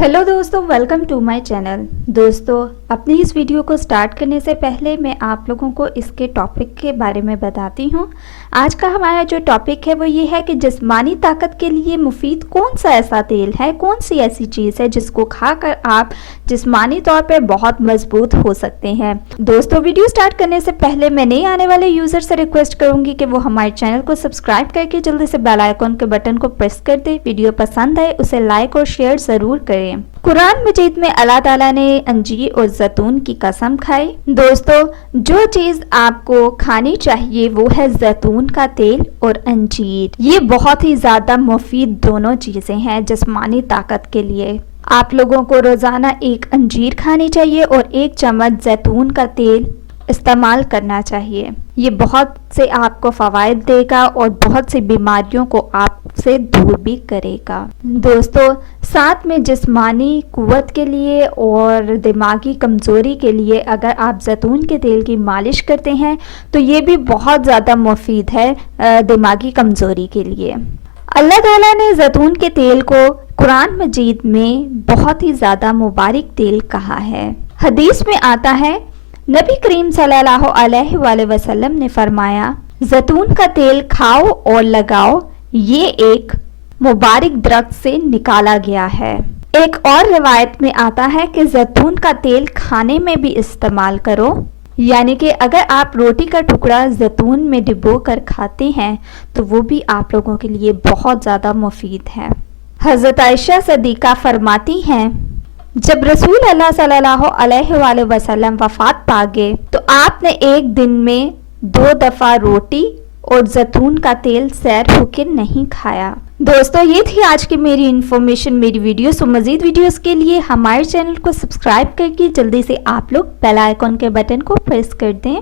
Hello दोस्तों, welcome to my channel. दोस्तों, अपनी इस वीडियो को स्टार्ट करने से पहले मैं आप लोगों को इसके टॉपिक के बारे में बताती हूँ। आज का हमारा जो टॉपिक है वो ये है कि जिस्मानी ताकत के लिए मुफीद कौन सा ऐसा तेल है, कौन सी ऐसी चीज़ है जिसको खाकर आप जिस्मानी तौर पर बहुत मजबूत हो सकते हैं। दोस्तों, वीडियो स्टार्ट करने से पहले मैं नए आने वाले यूज़र से रिक्वेस्ट करूँगी कि वो हमारे चैनल को सब्सक्राइब करके जल्दी से बेल आइकन के बटन को प्रेस कर दे। वीडियो पसंद आए उसे लाइक और शेयर ज़रूर करें। कुरान मजीद में अल्लाह ताला ने अंजीर और जैतून की कसम खाई। दोस्तों, जो चीज़ आपको खानी चाहिए वो है जैतून का तेल और अंजीर। ये बहुत ही ज़्यादा मुफीद दोनों चीज़ें हैं जिस्मानी ताकत के लिए। आप लोगों को रोज़ाना एक अंजीर खानी चाहिए और 1 चम्मच जैतून का तेल इस्तेमाल करना चाहिए। ये बहुत से आपको फ़वाइद देगा और बहुत सी बीमारियों को आपसे दूर भी करेगा। दोस्तों, साथ में जिस्मानी कुव्वत के लिए और दिमागी कमज़ोरी के लिए अगर आप जैतून के तेल की मालिश करते हैं तो ये भी बहुत ज़्यादा मुफीद है दिमागी कमज़ोरी के लिए। अल्लाह ताला ने जैतून के तेल को कुरान मजीद में बहुत ही ज़्यादा मुबारक तेल कहा है। हदीस में आता है, नबी करीम सल्लल्लाहु अलैहि वसल्लम ने फरमाया, जैतून का तेल खाओ और लगाओ, ये एक मुबारक दरख्त से निकाला गया है। एक और रिवायत में आता है कि जैतून का तेल खाने में भी इस्तेमाल करो, यानी कि अगर आप रोटी का टुकड़ा जैतून में डिबो कर खाते हैं तो वो भी आप लोगों के लिए बहुत ज़्यादा मुफीद है। हज़रत आयशा सदीक़ा फरमाती हैं, जब रसूल अल्लाह सल्लल्लाहु अलैहि वसल्लम वफ़ात पा गए तो आपने एक दिन में 2 दफ़ा रोटी और जैतून का तेल सैर होकर नहीं खाया। दोस्तों, ये थी आज की मेरी इन्फॉर्मेशन, मेरी वीडियो। सो मज़ीद वीडियोस के लिए हमारे चैनल को सब्सक्राइब करके जल्दी से आप लोग बेल आइकन के बटन को प्रेस कर दें।